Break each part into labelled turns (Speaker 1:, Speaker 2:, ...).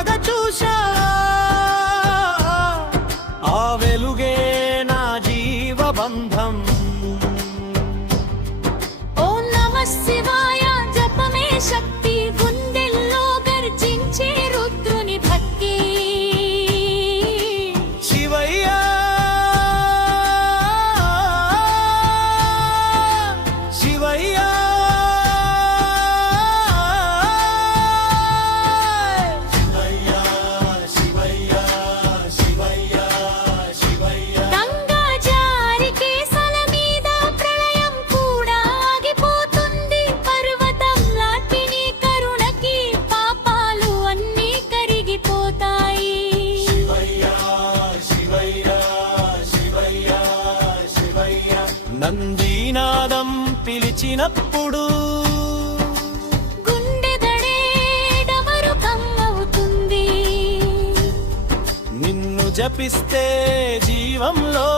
Speaker 1: బాధ చూశా పిలిచినప్పుడు నిన్ను జపిస్తే జీవంలో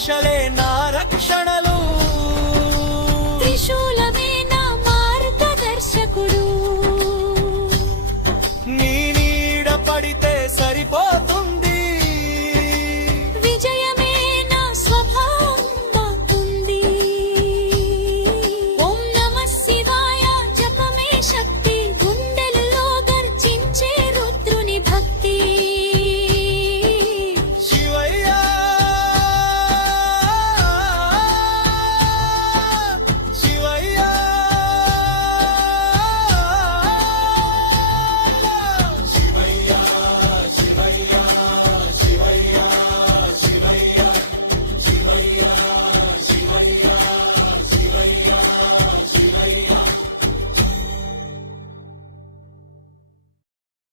Speaker 1: రక్షలే నా రక్షణలు.
Speaker 2: త్రిశూల